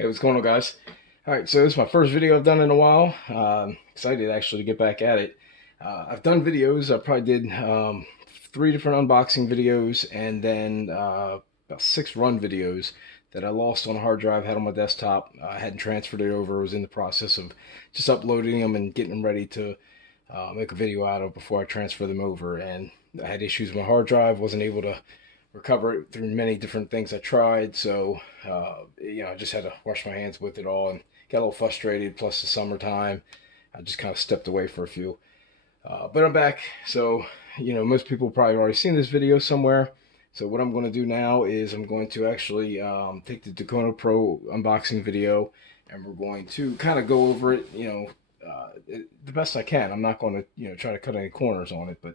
Hey, what's going on, guys? All right, so this is my first video I've done in a while. Excited actually to get back at it. I've done videos. I probably did 3 different unboxing videos and then about 6 run videos that I lost on a hard drive, had on my desktop. I hadn't transferred it over. I was in the process of just uploading them and getting them ready to make a video out of before I transfer them over. And I had issues with my hard drive, wasn't able to recover it through many different things I tried. So, I just had to wash my hands with it all and got a little frustrated. Plus the summertime, I just kind of stepped away for a few. But I'm back. So, most people probably already seen this video somewhere. So what I'm going to do now is I'm going to actually take the Dukono Pro unboxing video and we're going to kind of go over it, the best I can. I'm not going to, try to cut any corners on it, but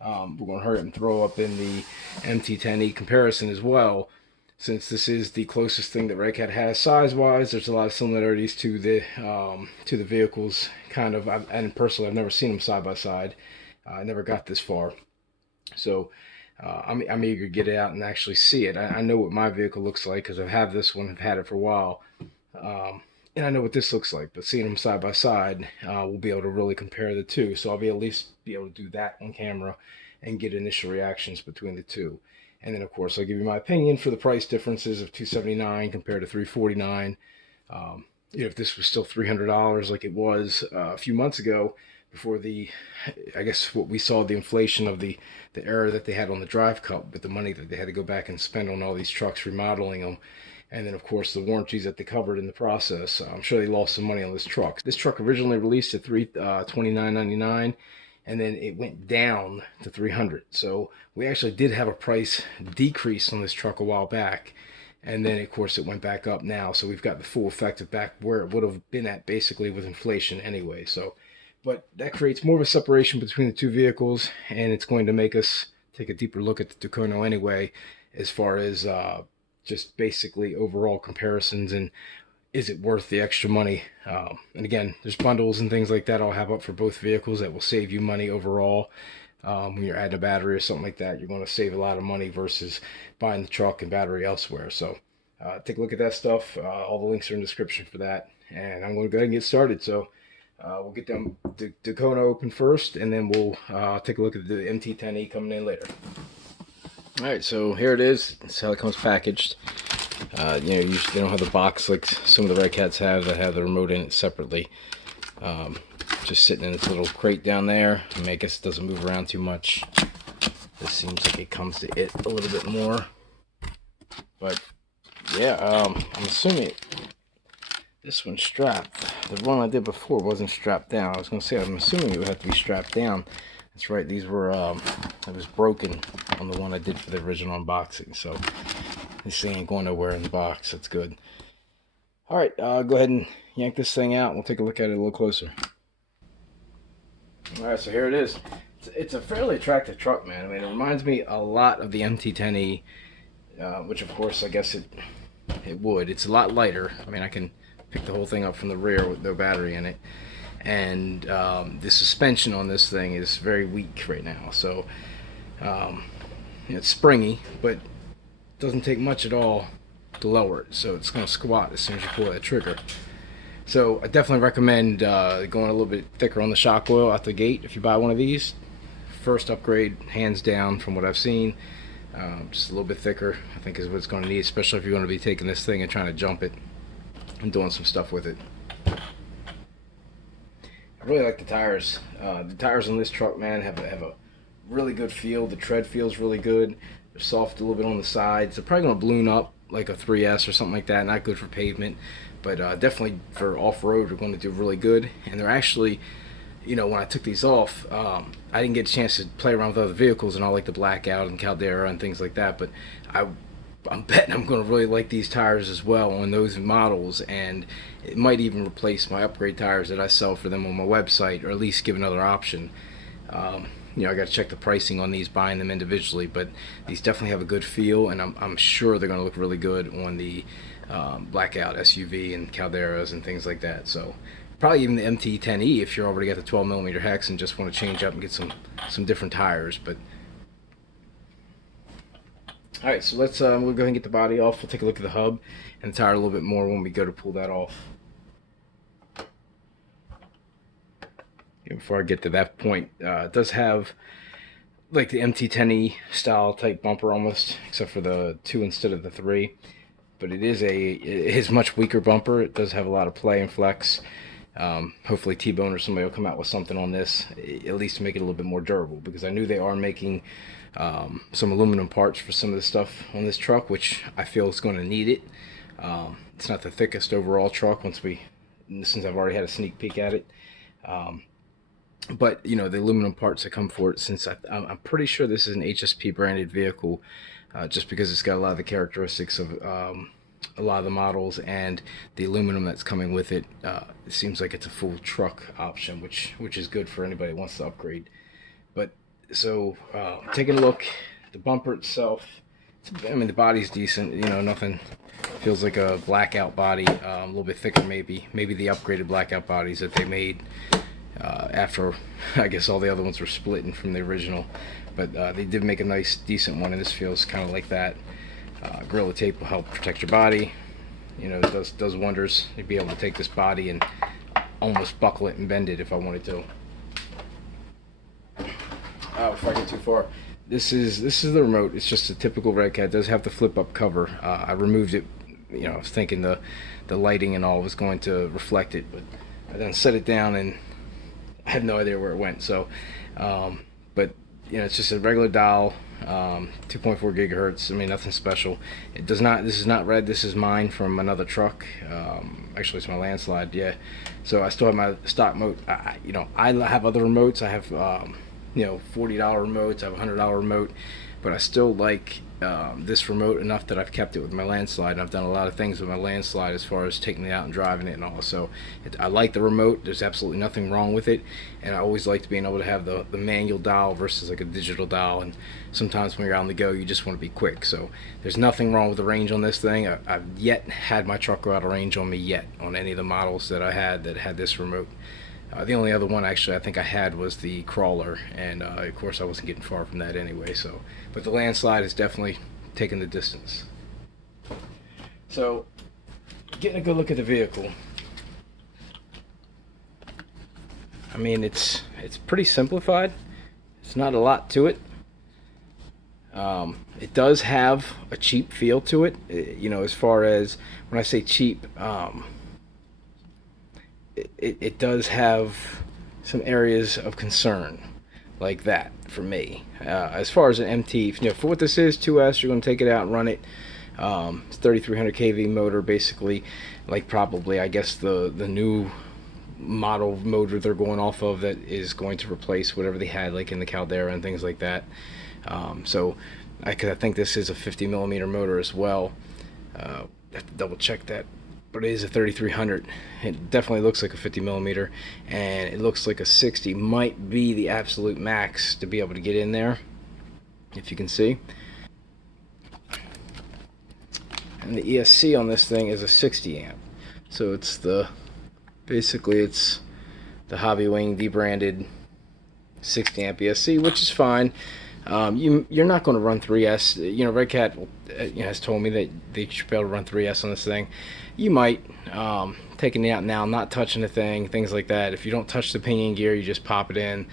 we're going to hurry up and throw up in the MT10E Comparison as well, since this is the closest thing that Redcat has size-wise. There's a lot of similarities to the vehicles, kind of. And personally, I've never seen them side by side. I never got this far, so I'm eager to get it out and actually see it. I know what my vehicle looks like because I've had this one, I've had it for a while. And I know what this looks like, but seeing them side by side, we'll be able to really compare the two. So I'll at least be able to do that on camera and get initial reactions between the two. And then, of course, I'll give you my opinion for the price differences of $279 compared to $349. If this was still $300 like it was a few months ago, before I guess what we saw, the inflation of the error that they had on the drive cup, with the money that they had to go back and spend on all these trucks, remodeling them. And then, of course, the warranties that they covered in the process. I'm sure they lost some money on this truck. This truck originally released at $29.99, and then it went down to $300. So we actually did have a price decrease on this truck a while back. And then, of course, it went back up now. So we've got the full effect of back where it would have been at, basically, with inflation anyway. So, but that creates more of a separation between the two vehicles, and it's going to make us take a deeper look at the Dukono anyway, as far as just basically overall comparisons and is it worth the extra money. And again, there's bundles and things like that I'll have up for both vehicles that will save you money overall. When you're adding a battery or something like that, you're going to save a lot of money versus buying the truck and battery elsewhere. So take a look at that stuff. All the links are in the description for that, and I'm going to go ahead and get started. So we'll get them Dukono open first, and then we'll take a look at the MT10E coming in later. Alright, so here it is. This is how it comes packaged. Usually they don't have the box like some of the Redcats have that have the remote in it separately. Just sitting in this little crate down there. I guess it doesn't move around too much. This seems like it comes to it a little bit more. But yeah, I'm assuming this one's strapped. The one I did before wasn't strapped down. I was going to say, I'm assuming it would have to be strapped down. That's right, these were, it was broken on the one I did for the original unboxing, so this thing ain't going nowhere in the box. That's good. Alright, go ahead and yank this thing out. We'll take a look at it a little closer. Alright, so here it is. It's a fairly attractive truck, man. I mean, it reminds me a lot of the MT10E, which of course I guess it would. It's a lot lighter. I mean, I can pick the whole thing up from the rear with no battery in it. And the suspension on this thing is very weak right now, so it's springy, but doesn't take much at all to lower it, so it's going to squat as soon as you pull that trigger. So I definitely recommend going a little bit thicker on the shock oil out the gate if you buy one of these. First upgrade, hands down, from what I've seen. Just a little bit thicker, I think, is what it's going to need, especially if you're going to be taking this thing and trying to jump it and doing some stuff with it. I really like the tires. The tires on this truck, man, have a really good feel. The tread feels really good. They're soft a little bit on the sides. They're probably going to balloon up like a 3S or something like that. Not good for pavement, but definitely for off-road, they're going to do really good. And they're actually, when I took these off, I didn't get a chance to play around with other vehicles and all, like the Blackout and Caldera and things like that, but I'm betting I'm going to really like these tires as well on those models, and it might even replace my upgrade tires that I sell for them on my website, or at least give another option. I got to check the pricing on these, buying them individually, but these definitely have a good feel, and I'm sure they're going to look really good on the Blackout SUV and Calderas and things like that. So probably even the MT10E if you're already got the 12mm hex and just want to change up and get some different tires. But All right, so let's we'll go ahead and get the body off. We'll take a look at the hub and the tire a little bit more when we go to pull that off. Before I get to that point, it does have like the MT10E style type bumper almost, except for the 2 instead of the 3. But it is much weaker bumper. It does have a lot of play and flex. Hopefully T-Bone or somebody will come out with something on this, at least to make it a little bit more durable, because I knew they are making some aluminum parts for some of the stuff on this truck, which I feel is going to need it. It's not the thickest overall truck since I've already had a sneak peek at it. But you know, the aluminum parts that come for it, since I'm pretty sure this is an HSP branded vehicle, just because it's got a lot of the characteristics of a lot of the models, and the aluminum that's coming with it, it seems like it's a full truck option, which is good for anybody who wants to upgrade. But so taking a look, the bumper itself, I mean, the body's decent, you know, nothing feels like a blackout body, a little bit thicker maybe the upgraded blackout bodies that they made after I guess all the other ones were splitting from the original. But they did make a nice decent one, and this feels kind of like that. Gorilla Tape will help protect your body, you know, it does wonders. You'd be able to take this body and almost buckle it and bend it if I wanted to. Before I get too far, this is the remote. It's just a typical Redcat. It does have the flip up cover. I removed it, you know, I was thinking the lighting and all was going to reflect it, but I then set it down and I had no idea where it went. So but you know, it's just a regular dial, 2.4 gigahertz. I mean, nothing special. It does not, this is not red, this is mine from another truck. Actually it's my landslide, yeah. So I still have my stock remote. You know, I have other remotes. I have you know, $40 remotes, I have a $100 remote, but I still like this remote enough that I've kept it with my landslide, and I've done a lot of things with my landslide as far as taking it out and driving it and all. So I like the remote. There's absolutely nothing wrong with it, and I always liked being able to have the manual dial versus like a digital dial, and sometimes when you're on the go you just want to be quick. So there's nothing wrong with the range on this thing. I've yet had my truck go out of range on me yet on any of the models that I had that had this remote. The only other one actually I think I had was the crawler, and of course I wasn't getting far from that anyway. So, but the landslide is definitely taking the distance. So, getting a good look at the vehicle. I mean, it's pretty simplified. It's not a lot to it. It does have a cheap feel to it. You know, as far as when I say cheap. It does have some areas of concern like that for me. As far as an MT, you know, for what this is, 2S, you're going to take it out and run it. It's 3300 kV motor, basically, like probably I guess the new model motor they're going off of that is going to replace whatever they had like in the Caldera and things like that. So I think this is a 50 millimeter motor as well. I have to double check that. But it is a 3300. It definitely looks like a 50 millimeter, and it looks like a 60 might be the absolute max to be able to get in there, if you can see. And the ESC on this thing is a 60 amp. So it's basically it's the Hobbywing debranded 60 amp ESC, which is fine. You're not going to run 3S. You know, Redcat has told me that they should be able to run 3S on this thing. You might, taking it out now, not touching the thing, things like that. If you don't touch the pinion gear, you just pop it in.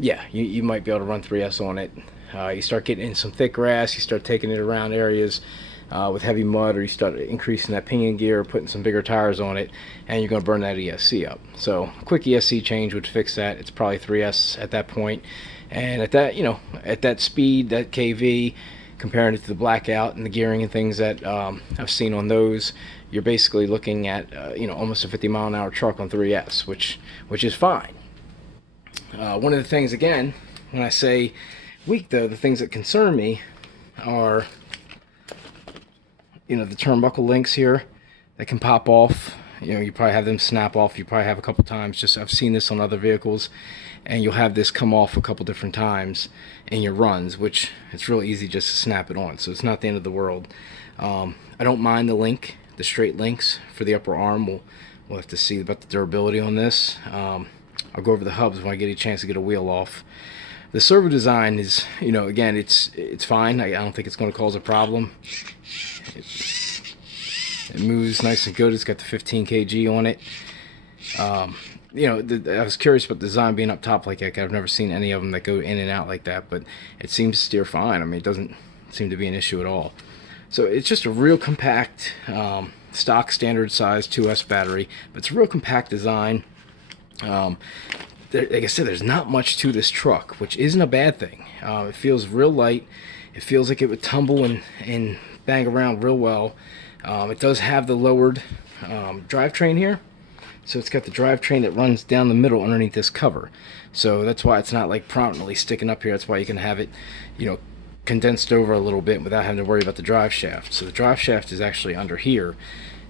Yeah, you might be able to run 3S on it. You start getting in some thick grass, you start taking it around areas with heavy mud, or you start increasing that pinion gear, putting some bigger tires on it, and you're going to burn that ESC up. So a quick ESC change would fix that. It's probably 3S at that point. And at that, you know, at that speed, that KV, comparing it to the blackout and the gearing and things that I've seen on those, you're basically looking at you know, almost a 50 mile an hour truck on 3S, which is fine. One of the things, again, when I say weak though, the things that concern me are, you know, the turnbuckle links here that can pop off. You know, you probably have them snap off. You probably have a couple times. Just I've seen this on other vehicles, and you'll have this come off a couple different times in your runs, which it's real easy just to snap it on. So it's not the end of the world. I don't mind the link, the straight links for the upper arm. We'll have to see about the durability on this. I'll go over the hubs when I get a chance to get a wheel off. The servo design is, you know, again, it's fine. I don't think it's going to cause a problem. It moves nice and good. It's got the 15 kg on it. You know, I was curious about the design being up top like that. I've never seen any of them that go in and out like that, but it seems to steer fine. I mean, it doesn't seem to be an issue at all. So it's just a real compact, stock standard size 2S battery, but it's a real compact design. Like I said, there's not much to this truck, which isn't a bad thing. It feels real light. It feels like it would tumble and bang around real well. It does have the lowered drivetrain here. So it's got the drivetrain that runs down the middle underneath this cover. So that's why it's not like prominently sticking up here. That's why you can have it, you know, condensed over a little bit without having to worry about the drive shaft. So the drive shaft is actually under here,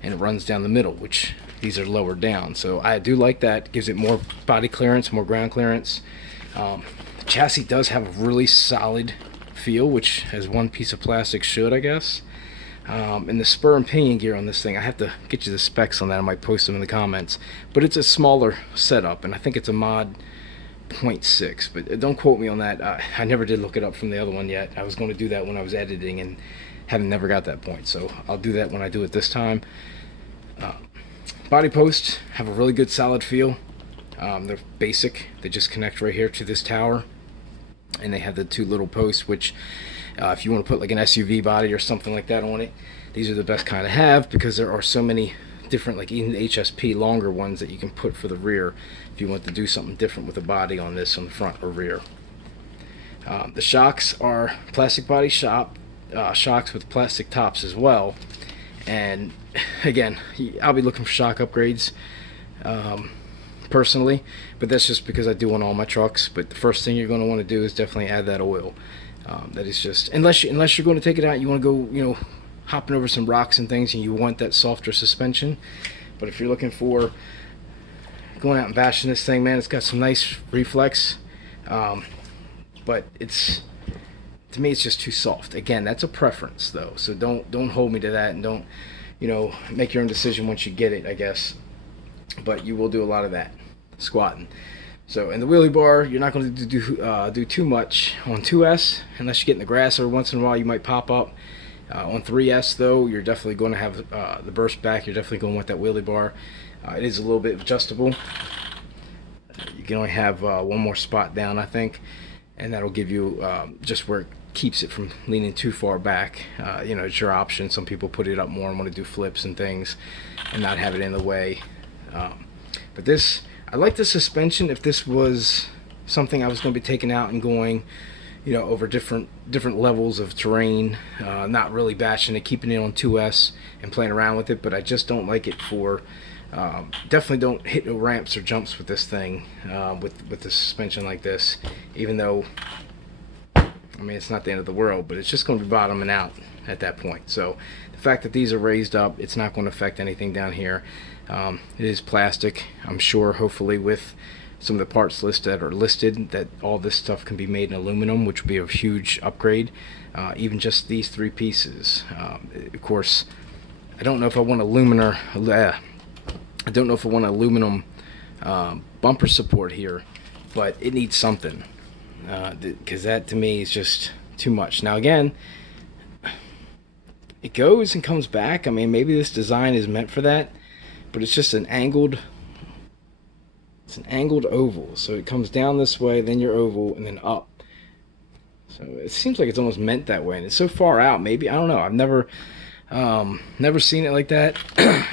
and it runs down the middle, which these are lowered down. So I do like that. It gives it more body clearance, more ground clearance. The chassis does have a really solid feel, which as one piece of plastic should, I guess. And the spur and pinion gear on this thing, I have to get you the specs on that. I might post them in the comments. But it's a smaller setup, and I think it's a mod 0.6. But don't quote me on that. I never did look it up from the other one yet. I was going to do that when I was editing and haven't never got that point. So I'll do that when I do it this time. Body posts have a really good solid feel. They're basic. They just connect right here to this tower. And they have the two little posts, which if you want to put like an SUV body or something like that on it, these are the best kind to have, because there are so many different, like even the HSP longer ones that you can put for the rear if you want to do something different with the body on this on the front or rear. The shocks are plastic body shocks with plastic tops as well. And again, I'll be looking for shock upgrades personally, but that's just because I do on all my trucks. But the first thing you're going to want to do is definitely add that oil. That is just, unless you're going to take it out, you want to go, you know, hopping over some rocks and things, and you want that softer suspension. But if you're looking for going out and bashing this thing, man, it's got some nice reflex, but it's, to me, it's just too soft. Again, that's a preference though, so don't hold me to that, and don't, you know, make your own decision once you get it, I guess. But you will do a lot of that squatting. So in the wheelie bar, you're not going to do too much on 2S unless you get in the grass every once in a while. You might pop up. On 3S though, you're definitely going to have the burst back. You're definitely going to want that wheelie bar. It is a little bit adjustable. You can only have one more spot down, I think, and that'll give you just where it keeps it from leaning too far back. You know, it's your option. Some people put it up more and want to do flips and things and not have it in the way. But this, I like the suspension. If this was something I was going to be taking out and going, you know, over different levels of terrain, not really bashing it, keeping it on 2S and playing around with it. But I just don't like it for, definitely don't hit no ramps or jumps with this thing, with the suspension like this. Even though, I mean, it's not the end of the world, but it's just going to be bottoming out at that point. So the fact that these are raised up, it's not going to affect anything down here. It is plastic. I'm sure, hopefully, with some of the parts that are listed, that all this stuff can be made in aluminum, which would be a huge upgrade. Even just these three pieces. Of course, I don't know if I want aluminum. I don't know if I want aluminum bumper support here, but it needs something, because that to me is just too much. Now again, it goes and comes back. I mean, maybe this design is meant for that, but it's just an angled, it's an angled oval. So it comes down this way, then your oval, and then up. So it seems like it's almost meant that way, and it's so far out. Maybe, I don't know. I've never seen it like that,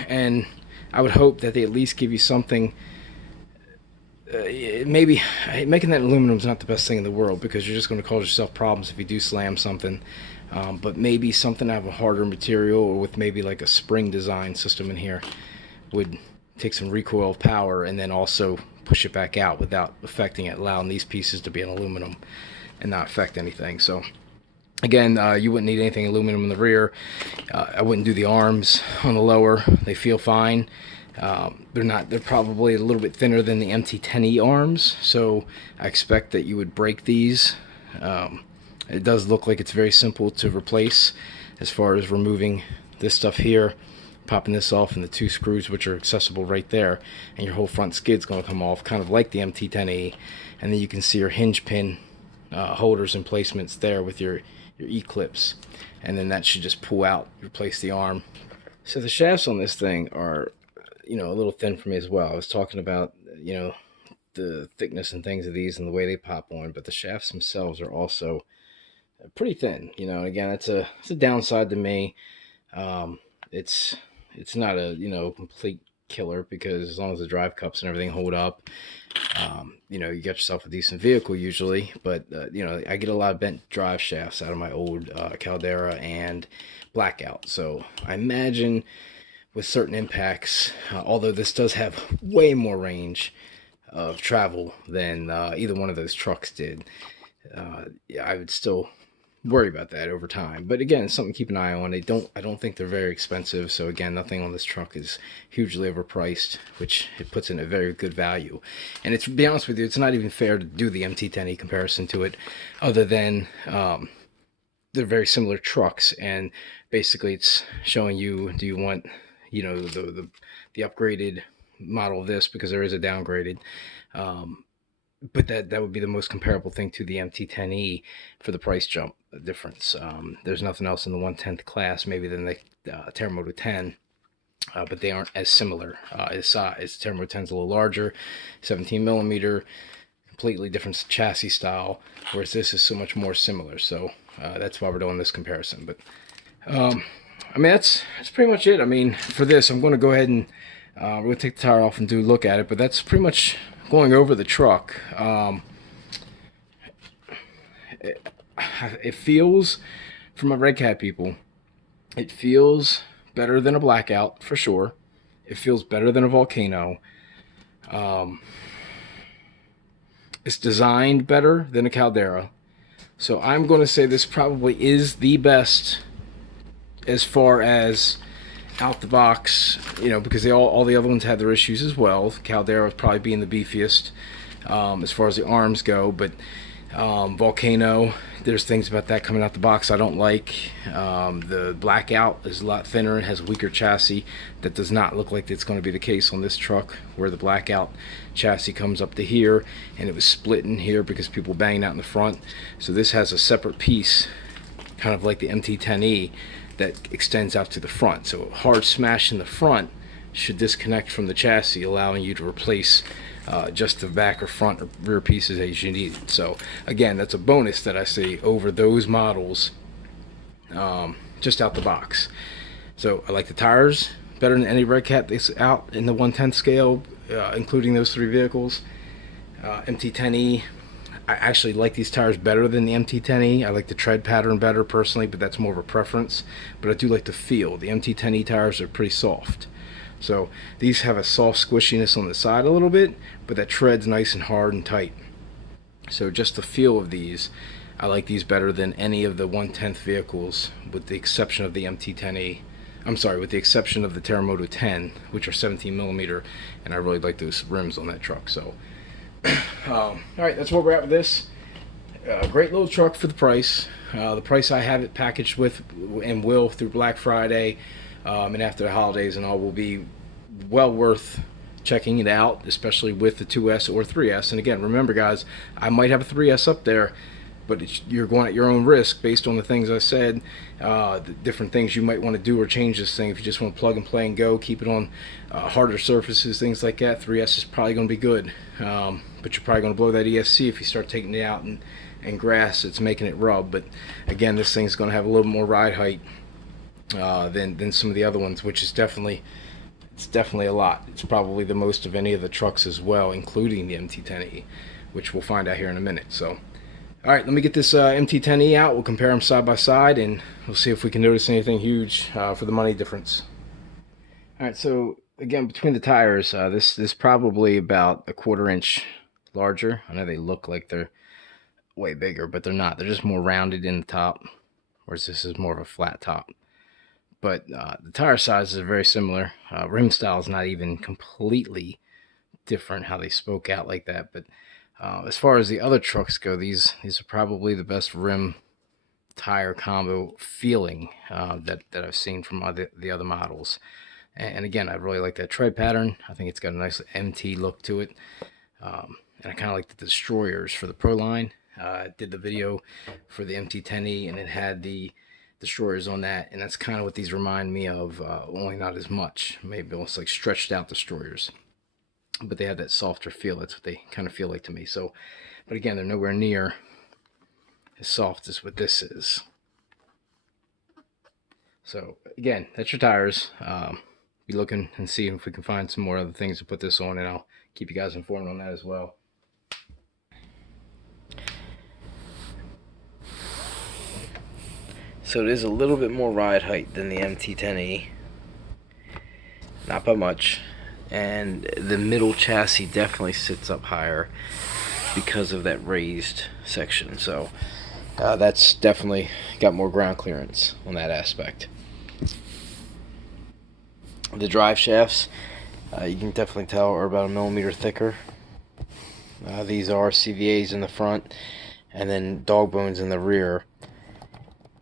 and I would hope that they at least give you something. Maybe making that aluminum is not the best thing in the world, because you're just going to cause yourself problems if you do slam something. But maybe something out of a harder material, or with maybe like a spring design system in here, would take some recoil of power and then also push it back out without affecting it, allowing these pieces to be in aluminum and not affect anything. So again, you wouldn't need anything aluminum in the rear. I wouldn't do the arms on the lower. They feel fine. They're probably a little bit thinner than the MT10E arms, so I expect that you would break these. It does look like it's very simple to replace, as far as removing this stuff here, popping this off, and the two screws which are accessible right there, and your whole front skid's going to come off, kind of like the MT10E. And then you can see your hinge pin holders and placements there with your E-clips, and then that should just pull out, replace the arm. So the shafts on this thing are, you know, a little thin for me as well. I was talking about, you know, the thickness and things of these and the way they pop on, but the shafts themselves are also pretty thin, you know. Again, it's a downside to me. It's not a, you know, complete killer, because as long as the drive cups and everything hold up, you know, you get yourself a decent vehicle usually. But you know, I get a lot of bent drive shafts out of my old Caldera and Blackout, so I imagine with certain impacts, although this does have way more range of travel than either one of those trucks did, yeah, I would still worry about that over time. But again, it's something to keep an eye on. I don't think they're very expensive. So again, nothing on this truck is hugely overpriced, which it puts in a very good value. And it's, to be honest with you, it's not even fair to do the MT10E comparison to it, other than they're very similar trucks. And basically it's showing you, do you want, you know, the upgraded model of this, because there is a downgraded, but that would be the most comparable thing to the MT10E for the price jump difference. There's nothing else in the 1/10 class, maybe than the Terramoto 10, but they aren't as similar as size. Terramoto 10 is a little larger, 17 millimeter, completely different chassis style, whereas this is so much more similar. So that's why we're doing this comparison. But I mean, that's pretty much it. I mean, for this, I'm going to go ahead and we're going to take the tire off and do a look at it, but that's pretty much going over the truck. It feels, for my Redcat people, it feels better than a Blackout for sure. It feels better than a Volcano. It's designed better than a Caldera. So I'm going to say this probably is the best as far as out the box, you know, because all the other ones had their issues as well. Caldera was probably being the beefiest as far as the arms go, but Volcano, there's things about that coming out the box I don't like. The Blackout is a lot thinner and has a weaker chassis. That does not look like it's going to be the case on this truck, where the Blackout chassis comes up to here, and it was split in here because people banged out in the front. So this has a separate piece, kind of like the MT10E, that extends out to the front. So a hard smash in the front should disconnect from the chassis, allowing you to replace just the back or front or rear pieces as you need it. So again, that's a bonus that I see over those models just out the box. So I like the tires better than any Redcat that's out in the 1/10 scale, including those three vehicles. MT10E, I actually like these tires better than the MT10E. I like the tread pattern better personally, but that's more of a preference. But I do like the feel. The MT10E tires are pretty soft. So these have a soft squishiness on the side a little bit, but that tread's nice and hard and tight. So just the feel of these, I like these better than any of the 1/10 vehicles, with the exception of the MT10E. I'm sorry, with the exception of the Terramoto 10, which are 17 millimeter, and I really like those rims on that truck. So alright, that's where we're at with this. Great little truck for the price. The price I have it packaged with, and will through Black Friday and after the holidays and all, will be well worth checking it out, especially with the 2S or 3S. And again, remember guys, I might have a 3S up there, but you're going at your own risk based on the things I said, the different things you might want to do or change this thing. If you just want to plug and play and go, keep it on harder surfaces, things like that, 3S is probably going to be good. But you're probably going to blow that ESC if you start taking it out and grass, it's making it rub. But again, this thing's going to have a little more ride height than some of the other ones, which is definitely a lot. It's probably the most of any of the trucks as well, including the MT10E, which we'll find out here in a minute. So alright, let me get this MT10E out. We'll compare them side by side, and we'll see if we can notice anything huge for the money difference. Alright, so again, between the tires, this is probably about a 1/4 inch larger. I know they look like they're way bigger, but they're not. They're just more rounded in the top, whereas this is more of a flat top. But the tire sizes are very similar. Rim style is not even completely different, how they spoke out like that. But as far as the other trucks go, these are probably the best rim tire combo feeling that I've seen from the other models. And again, I really like that tread pattern. I think it's got a nice MT look to it. And I kind of like the destroyers for the Pro line. Did the video for the MT10E, and it had the destroyers on that, and that's kind of what these remind me of, only not as much, maybe almost like stretched out destroyers, but they have that softer feel. That's what they kind of feel like to me. So, but again, they're nowhere near as soft as what this is. So again, that's your tires. Be looking and see if we can find some more other things to put this on, and I'll keep you guys informed on that as well. So it is a little bit more ride height than the MT10E, not by much, and the middle chassis definitely sits up higher because of that raised section. So that's definitely got more ground clearance on that aspect. The drive shafts, you can definitely tell, are about 1 millimeter thicker. These are CVAs in the front and then dog bones in the rear,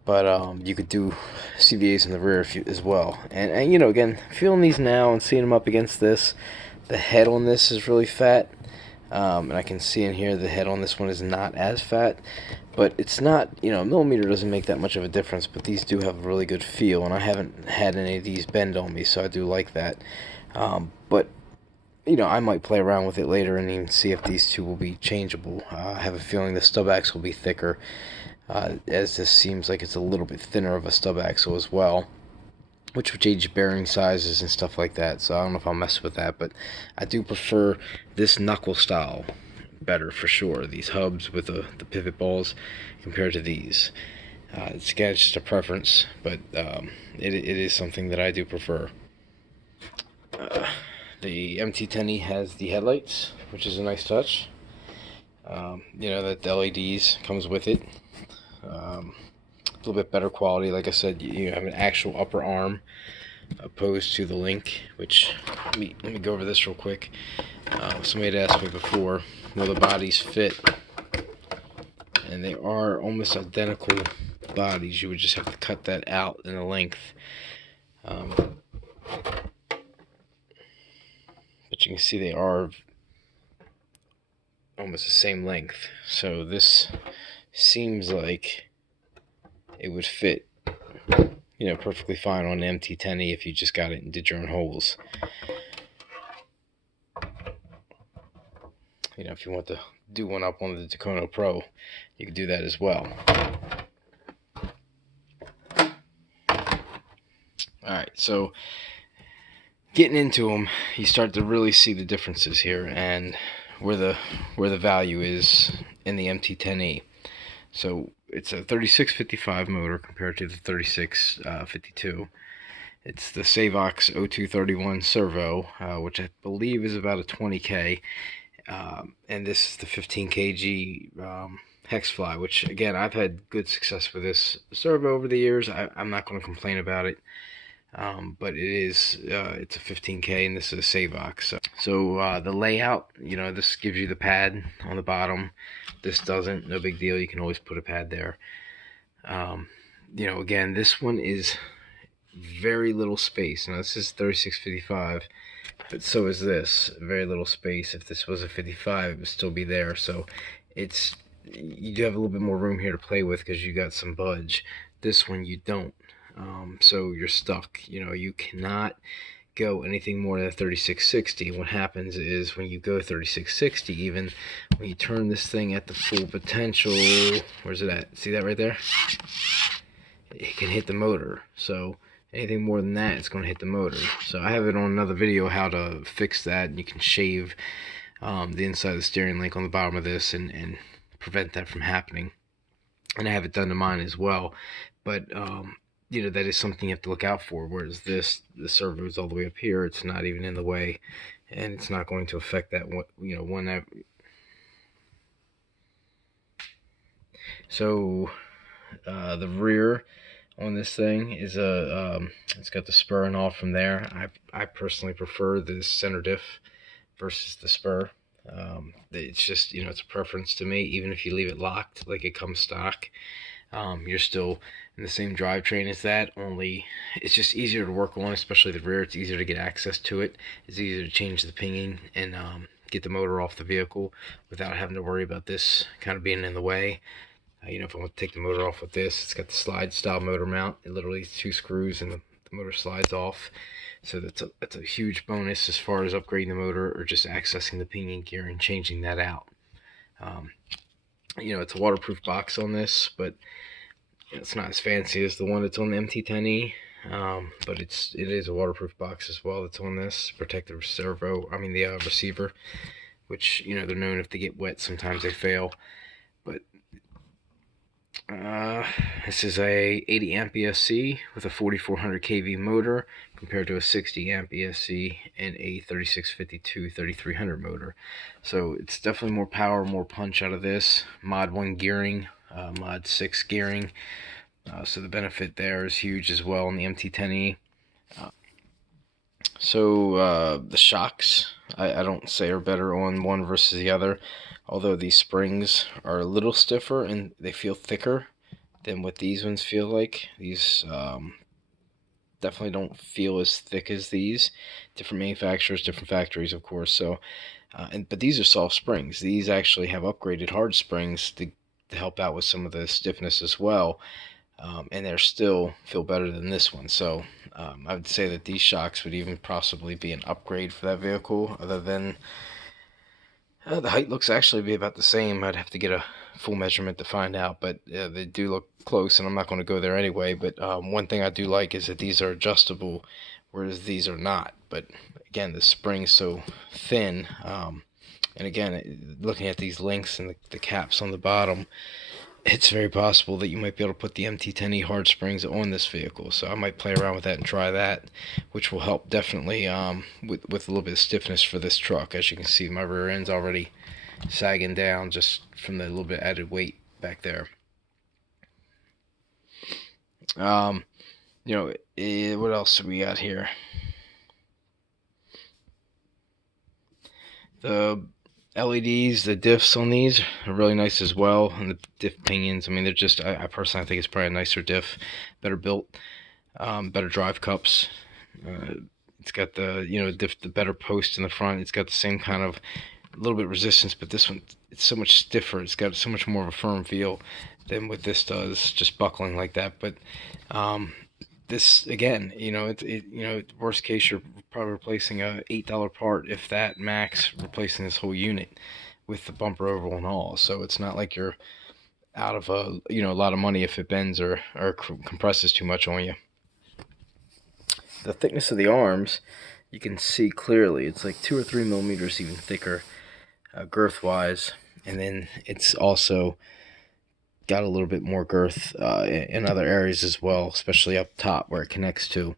but you could do CVAs in the rear as well. And you know, again, feeling these now and seeing them up against this, the head on this is really fat, and I can see in here the head on this one is not as fat, but it's not, you know, 1 millimeter doesn't make that much of a difference, but these do have a really good feel, and I haven't had any of these bend on me, so I do like that. But you know, I might play around with it later and even see if these two will be changeable. I have a feeling the stub axle will be thicker, as this seems like it's a little bit thinner of a stub axle as well, which would change bearing sizes and stuff like that. So I don't know if I'll mess with that, but I do prefer this knuckle style better for sure. These hubs with the pivot balls compared to these. It's, again, it's just a preference, but it is something that I do prefer. The MT10E has the headlights, which is a nice touch. You know, that the LEDs comes with it. A little bit better quality. Like I said, you have an actual upper arm opposed to the link, which let me go over this real quick. Somebody had asked me before, will the bodies fit? And they are almost identical bodies. You would just have to cut that out in the length. But you can see they are almost the same length. So this seems like it would fit, you know, perfectly fine on the MT10E if you just got it and did your own holes. You know, if you want to do one up on the Dukono Pro, you can do that as well. Alright, so getting into them, you start to really see the differences here and where the value is in the MT10E. So it's a 3655 motor compared to the 3652. It's the Savox 0231 servo, which I believe is about a 20K. And this is the 15 kg hex fly, which again, I've had good success with this servo over the years. I'm not going to complain about it. But it's a 15K, and this is a Savox. So the layout, you know, this gives you the pad on the bottom. This doesn't. No big deal. You can always put a pad there. You know, again, this one is very little space. Now this is 3655, but so is this. Very little space. If this was a 55, it would still be there. So it's, you do have a little bit more room here to play with because you got some budge. This one you don't. So you're stuck. You know, you cannot go anything more than 3660. What happens is when you go 3660, even when you turn this thing at the full potential, where's it at? See that right there? It can hit the motor. So anything more than that, it's going to hit the motor. So I have it on another video how to fix that, and you can shave the inside of the steering link on the bottom of this and prevent that from happening. And I have it done to mine as well. But you know, that is something you have to look out for, whereas this, the servo is all the way up here. It's not even in the way, and it's not going to affect that, you know, one that. So the rear on this thing is it's got the spur and all from there. I personally prefer the center diff versus the spur. It's just, you know, it's a preference to me. Even if you leave it locked like it comes stock, you're still in the same drivetrain as that, only it's just easier to work on, especially the rear. It's easier to get access to it. It's easier to change the pinging and get the motor off the vehicle without having to worry about this kind of being in the way. You know, if I want to take the motor off with this, it's got the slide style motor mount. It literally is 2 screws and the motor slides off. So that's a huge bonus as far as upgrading the motor or just accessing the pinion gear and changing that out. You know, it's a waterproof box on this, but it's not as fancy as the one that's on the MT10E. But it is a waterproof box as well that's on this. Protect the receiver, which, you know, they're known if they get wet, sometimes they fail. But this is a 80 amp ESC with a 4400 kV motor compared to a 60 amp ESC and a 3652-3300 motor. So it's definitely more power, more punch out of this. Mod 1 gearing, Mod 6 gearing. So the benefit there is huge as well in the MT10E. The shocks, I don't say are better on one versus the other, although these springs are a little stiffer and they feel thicker than what these ones feel like. These definitely don't feel as thick as these. Different manufacturers, different factories, of course. So, but these are soft springs. These actually have upgraded hard springs to help out with some of the stiffness as well. And they still feel better than this one. So I would say that these shocks would even possibly be an upgrade for that vehicle, other than the height looks actually be about the same. I'd have to get a full measurement to find out, but they do look close, and I'm not going to go there anyway. But one thing I do like is that these are adjustable, whereas these are not. But again, the spring's so thin, and again, looking at these links and the caps on the bottom, it's very possible that you might be able to put the MT10E hard springs on this vehicle. So I might play around with that and try that, which will help definitely with a little bit of stiffness for this truck. As you can see, my rear end's already sagging down just from the little bit added weight back there. You know, what else do we got here? The LEDs, the diffs on these are really nice as well, and the diff pinions, I mean, they're just, I personally think it's probably a nicer diff, better built, better drive cups. It's got the, you know, the better post in the front. It's got the same kind of a little bit of resistance, but this one, it's so much stiffer. It's got so much more of a firm feel than what this does, just buckling like that. But this, again, you know, you know, worst case, you're probably replacing a $8 part, if that max, replacing this whole unit with the bumper oval and all. So it's not like you're out of a lot of money if it bends or compresses too much on you. The thickness of the arms, you can see clearly. It's like 2 or 3 millimeters even thicker, girth wise, and then it's also got a little bit more girth in other areas as well, especially up top where it connects to,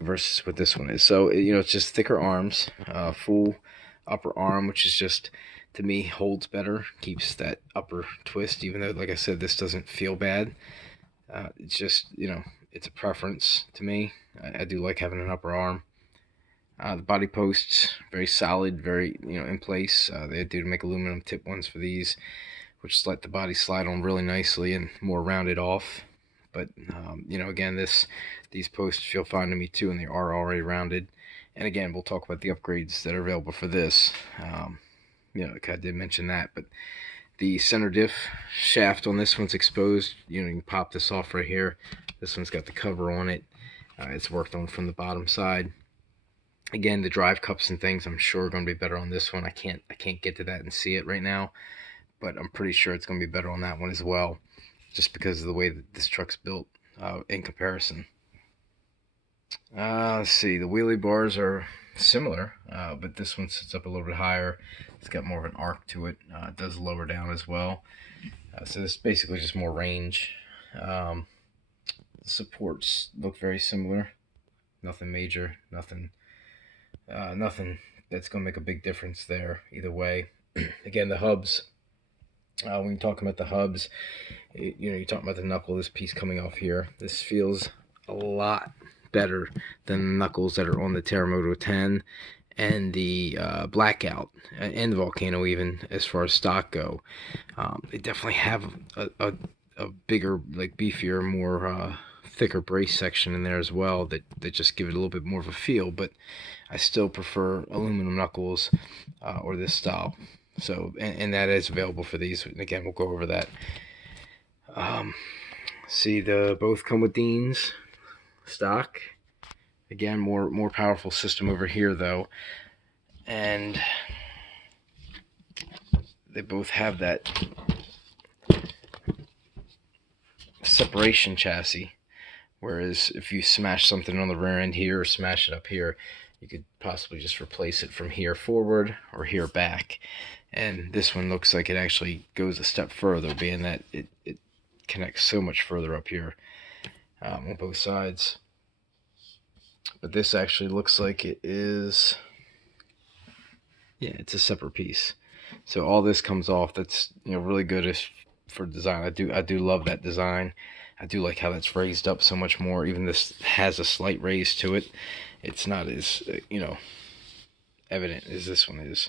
versus what this one is. So, you know, it's just thicker arms, full upper arm, which is just, to me, holds better, keeps that upper twist, even though, like I said, this doesn't feel bad. It's just, you know, it's a preference to me. I do like having an upper arm. The body posts, very solid, very, you know, in place. They do make aluminum tip ones for these, which just let the body slide on really nicely and more rounded off. But you know, again, these posts feel fine to me too, and they are already rounded. And again, we'll talk about the upgrades that are available for this. You know, I did mention that, but the center diff shaft on this one's exposed. You know, you can pop this off right here. This one's got the cover on it. It's worked on from the bottom side. Again, the drive cups and things, I'm sure, are going to be better on this one. I can't get to that and see it right now, but I'm pretty sure it's going to be better on that one as well, just because of the way that this truck's built in comparison. Let's see, the wheelie bars are similar, but this one sits up a little bit higher. It's got more of an arc to it. It does lower down as well. So this is basically just more range. The supports look very similar. Nothing major, nothing that's going to make a big difference there either way. Again, the hubs, when you're talking about the hubs, you know, you're talking about the knuckle, this piece coming off here. This feels a lot better than the knuckles that are on the Terremoto 10 and the Blackout and the Volcano, even as far as stock go. They definitely have a bigger, like, beefier, more thicker brace section in there as well that just give it a little bit more of a feel, but I still prefer aluminum knuckles or this style. So, and that is available for these. And again, we'll go over that. See, both come with Dean's stock. Again, more powerful system over here though, and they both have that separation chassis. Whereas if you smash something on the rear end here or smash it up here, you could possibly just replace it from here forward or here back. And this one looks like it actually goes a step further, being that it connects so much further up here on both sides. But this actually looks like it is, yeah, it's a separate piece. So all this comes off. That's, you know, really good for design. I do love that design. I do like how that's raised up so much more. Even this has a slight raise to it. It's not as, you know, evident as this one is.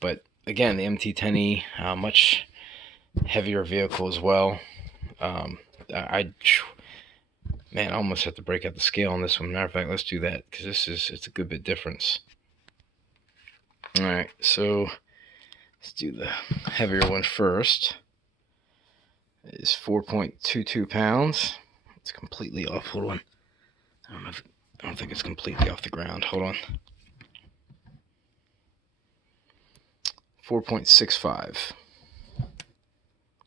But again, the MT10E, much heavier vehicle as well. Man, I almost have to break out the scale on this one. Matter of fact, let's do that, because it's a good bit difference. Alright, so let's do the heavier one first. It's 4.22 pounds. It's completely off. Hold on. I don't think it's completely off the ground. Hold on. 4.65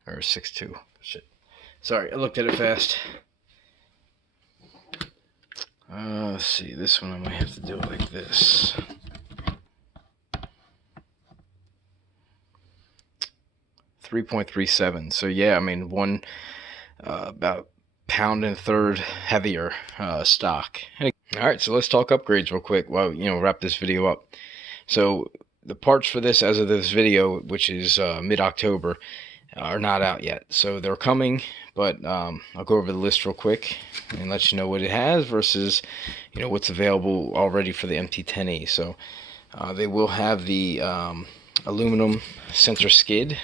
or 62. Shit. Sorry, I looked at it fast. Let's see. This one I might have to do it like this. 3.37. So yeah, I mean, about pound and a third heavier stock. All right, so let's talk upgrades real quick. Well, you know, wrap this video up. So the parts for this, as of this video, which is mid-October, are not out yet. So they're coming, but I'll go over the list real quick and let you know what it has versus, you know, what's available already for the MT10E. So they will have the aluminum center skid,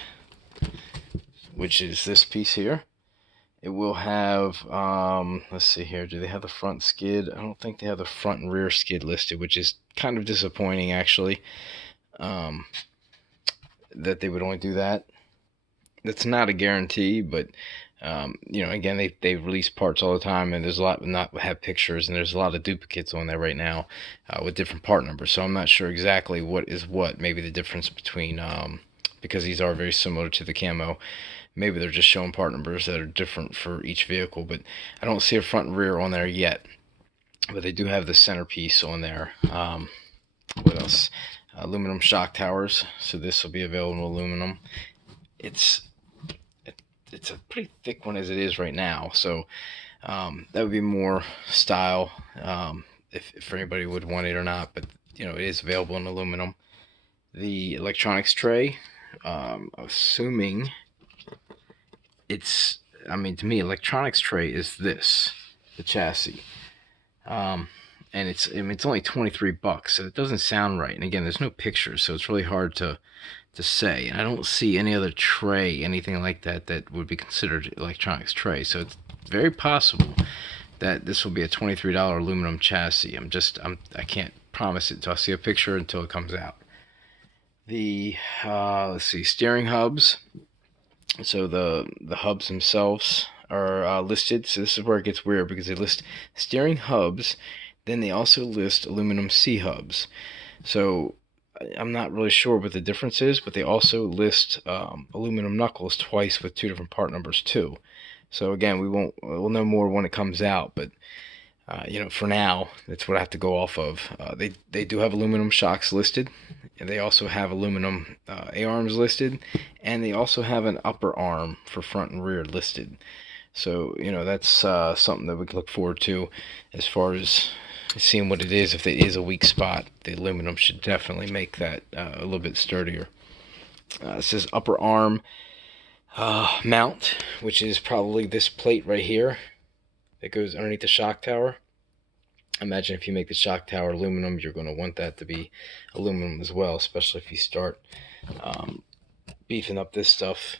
which is this piece here. It will have, let's see here, do they have the front skid? I don't think they have the front and rear skid listed, which is kind of disappointing, actually, that they would only do that. That's not a guarantee, but, you know, again, they release parts all the time, and there's a lot not have pictures, and there's a lot of duplicates on there right now with different part numbers, so I'm not sure exactly what is what. Maybe the difference between, because these are very similar to the camo, maybe they're just showing part numbers that are different for each vehicle, but I don't see a front and rear on there yet. But they do have the centerpiece on there. What else? Aluminum shock towers. So this will be available in aluminum. It's a pretty thick one as it is right now. So that would be more style, if anybody would want it or not. But you know, it is available in aluminum. The electronics tray, assuming it's, I mean, to me, electronics tray is this, the chassis, and it's only 23 bucks, so it doesn't sound right. And again, there's no pictures, so it's really hard to say. And I don't see any other tray, anything like that, that would be considered electronics tray. So it's very possible that this will be a $23 aluminum chassis. I can't promise it until I see a picture, until it comes out. The let's see, steering hubs. So the hubs themselves are listed. So this is where it gets weird, because they list steering hubs, then they also list aluminum C-hubs. So I'm not really sure what the difference is, but they also list aluminum knuckles twice with two different part numbers too. So again, we'll know more when it comes out, but you know, for now, that's what I have to go off of. They do have aluminum shocks listed, and they also have aluminum A-arms listed, and they also have an upper arm for front and rear listed. So, you know, that's something that we can look forward to as far as seeing what it is. If it is a weak spot, the aluminum should definitely make that a little bit sturdier. It says upper arm mount, which is probably this plate right here that goes underneath the shock tower. Imagine if you make the shock tower aluminum, you're going to want that to be aluminum as well, especially if you start beefing up this stuff.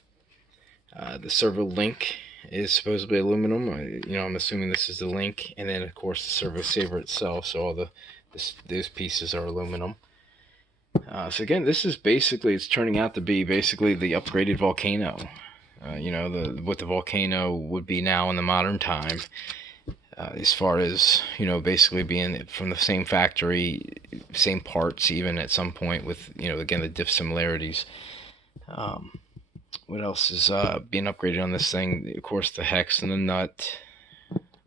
The servo link is supposedly aluminum. I'm assuming this is the link, and then of course the servo saver itself. So all those pieces are aluminum. So again, this is basically, it's turning out to be basically the upgraded Volcano. What the Volcano would be now in the modern time, as far as, basically being from the same factory, same parts, even at some point with, again, the diff similarities. What else is being upgraded on this thing? Of course, the hex and the nut.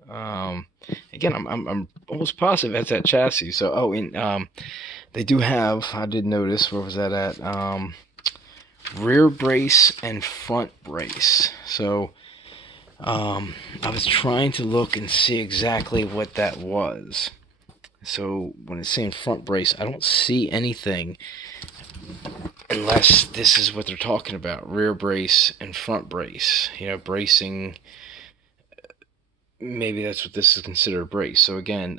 Again, I'm almost positive that's that chassis. So, they do have, I did notice, where was that at? Rear brace and front brace. So, I was trying to look and see exactly what that was. So when it's saying front brace, I don't see anything unless this is what they're talking about. Rear brace and front brace. Bracing, maybe that's what this is considered a brace. So again,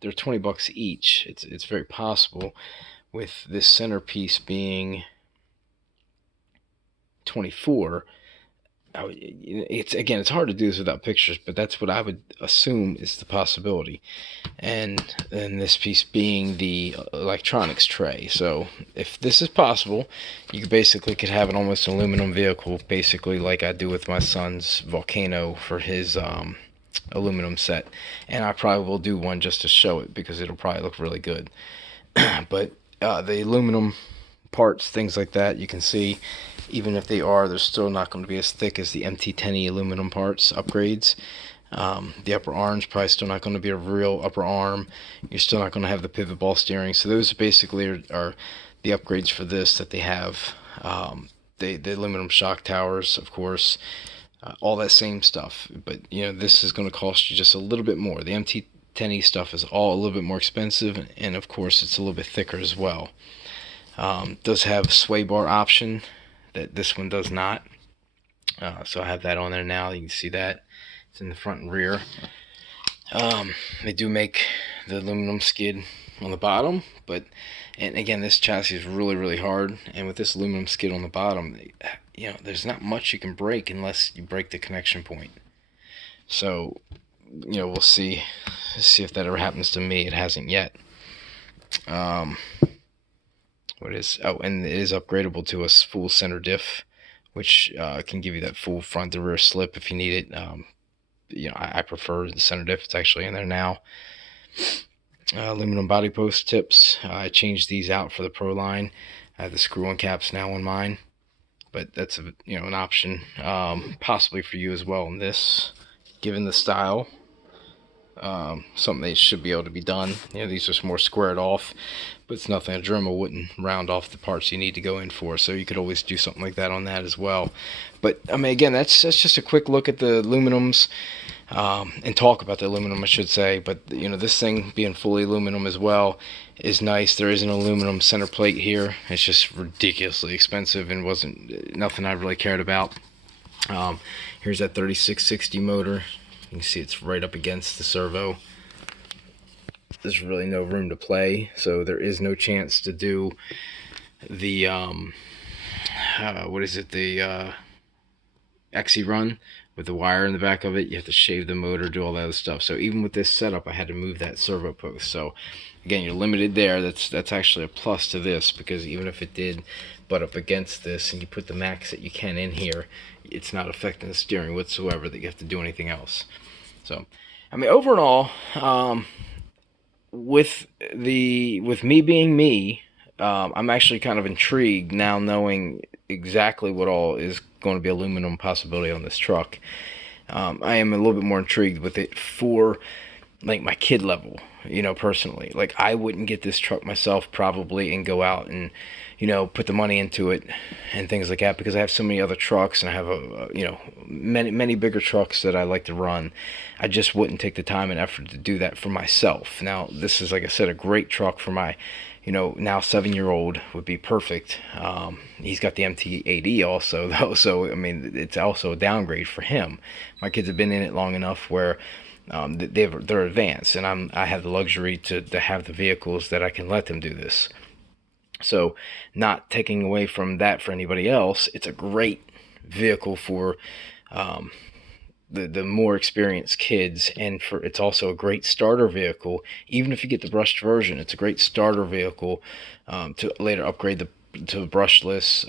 they're $20 each. It's very possible, with this centerpiece being 24. It's hard to do this without pictures, but that's what I would assume is the possibility. And this piece being the electronics tray. So if this is possible, you basically could have an almost aluminum vehicle, basically like I do with my son's Volcano for his aluminum set. And I probably will do one just to show it, because it'll probably look really good. But the aluminum parts, things like that, you can see, even if they're still not going to be as thick as the MT10E aluminum parts upgrades. The upper arm's probably still not going to be a real upper arm. You're still not going to have the pivot ball steering. So those basically are the upgrades for this that they have. The aluminum shock towers, of course, all that same stuff. But this is going to cost you just a little bit more. The MT10E stuff is all a little bit more expensive, and of course it's a little bit thicker as well. Does have sway bar option that this one does not. So I have that on there now. You can see that it's in the front and rear. They do make the aluminum skid on the bottom, and again, this chassis is really, really hard. And with this aluminum skid on the bottom, there's not much you can break unless you break the connection point. So, we'll see if that ever happens to me. It hasn't yet. And it is upgradable to a full center diff, which can give you that full front to rear slip if you need it. I prefer the center diff. It's actually in there now. Aluminum body post tips. I changed these out for the Pro line. I have the screw-on caps now on mine, but that's an option possibly for you as well in this, given the style. Something that should be able to be done. These are more squared off, but it's nothing a Dremel wouldn't round off the parts you need to go in for. So you could always do something like that on that as well. But again, that's just a quick look at the aluminums, and talk about the aluminum, I should say. But this thing being fully aluminum as well is nice. There is an aluminum center plate here. It's just ridiculously expensive and wasn't nothing I really cared about. Here's that 3660 motor. You can see it's right up against the servo. There's really no room to play, so there is no chance to do the the XE run with the wire in the back of it. You have to shave the motor, do all that other stuff. So even with this setup, I had to move that servo post. So again, you're limited there. That's actually a plus to this, because even if it did butt up against this and you put the max that you can in here, it's not affecting the steering whatsoever that you have to do anything else. So overall, with me being me, I'm actually kind of intrigued now, knowing exactly what all is going to be aluminum possibility on this truck. I am a little bit more intrigued with it for like my kid level, personally. Like, I wouldn't get this truck myself probably and go out and put the money into it and things like that, because I have so many other trucks, and I have many bigger trucks that I like to run. I just wouldn't take the time and effort to do that for myself. Now, this is, like I said, a great truck for my now 7-year-old. Would be perfect. He's got the MT10E also, though, so it's also a downgrade for him. My kids have been in it long enough where they're advanced, and I have the luxury to have the vehicles that I can let them do this. So, not taking away from that for anybody else, it's a great vehicle for the more experienced kids, and it's also a great starter vehicle. Even if you get the brushed version, it's a great starter vehicle to later upgrade to brushless,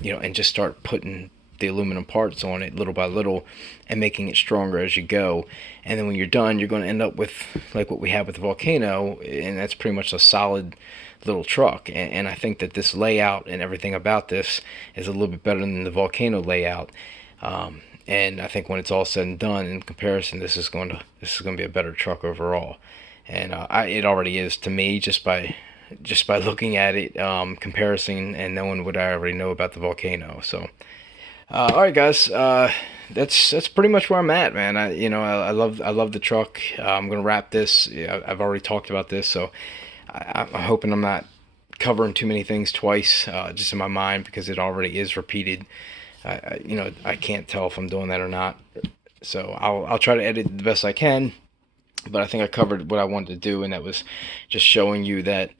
and just start putting the aluminum parts on it little by little and making it stronger as you go. And then when you're done, you're going to end up with like what we have with the Volcano, and that's pretty much a solid little truck. And I think that this layout and everything about this is a little bit better than the Volcano layout. And I think when it's all said and done, in comparison, this is going to be a better truck overall. And it already is to me, just by looking at it, comparison, and knowing what I already know about the Volcano. So, all right, guys, that's pretty much where I'm at, man. I love the truck. I'm gonna wrap this. I've already talked about this, so I'm hoping I'm not covering too many things twice, just in my mind, because it already is repeated. I can't tell if I'm doing that or not. So I'll try to edit the best I can, but I think I covered what I wanted to do, and that was just showing you that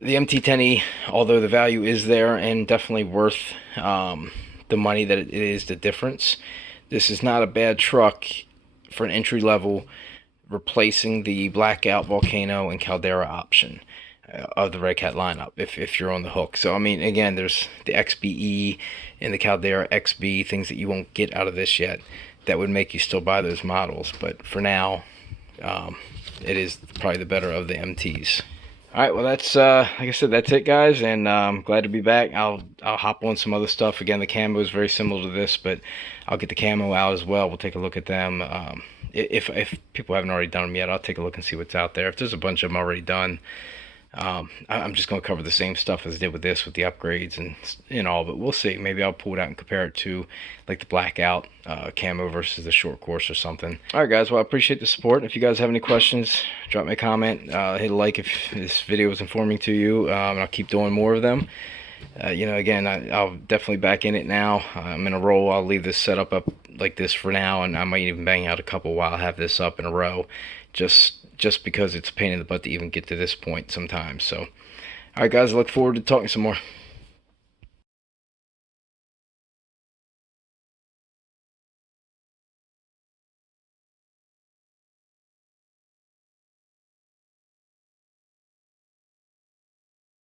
the MT10E, although the value is there and definitely worth the money that it is, the difference, this is not a bad truck for an entry level, replacing the Blackout, Volcano, and Caldera option of the Redcat lineup, if you're on the hook. So I mean, again, there's the XBE and the Caldera XB, things that you won't get out of this yet that would make you still buy those models, but for now, it is probably the better of the MTs. All right, well, that's like I said, that's it, guys, and I'm glad to be back. I'll hop on some other stuff. Again, the camo is very similar to this, but I'll get the camo out as well. We'll take a look at them. If people haven't already done them yet, I'll take a look and see what's out there. If there's a bunch of them already done, I'm just going to cover the same stuff as I did with this, with the upgrades and all, but we'll see. Maybe I'll pull it out and compare it to like the Blackout camo versus the short course or something. All right, guys, well, I appreciate the support. If you guys have any questions, drop me a comment, hit a like if this video was informing to you, and I'll keep doing more of them. Again, I'll definitely back in it now. I'm in a roll. I'll leave this setup up like this for now, and I might even bang out a couple while I have this up in a row, just because it's a pain in the butt to even get to this point sometimes. So, all right, guys, I look forward to talking some more.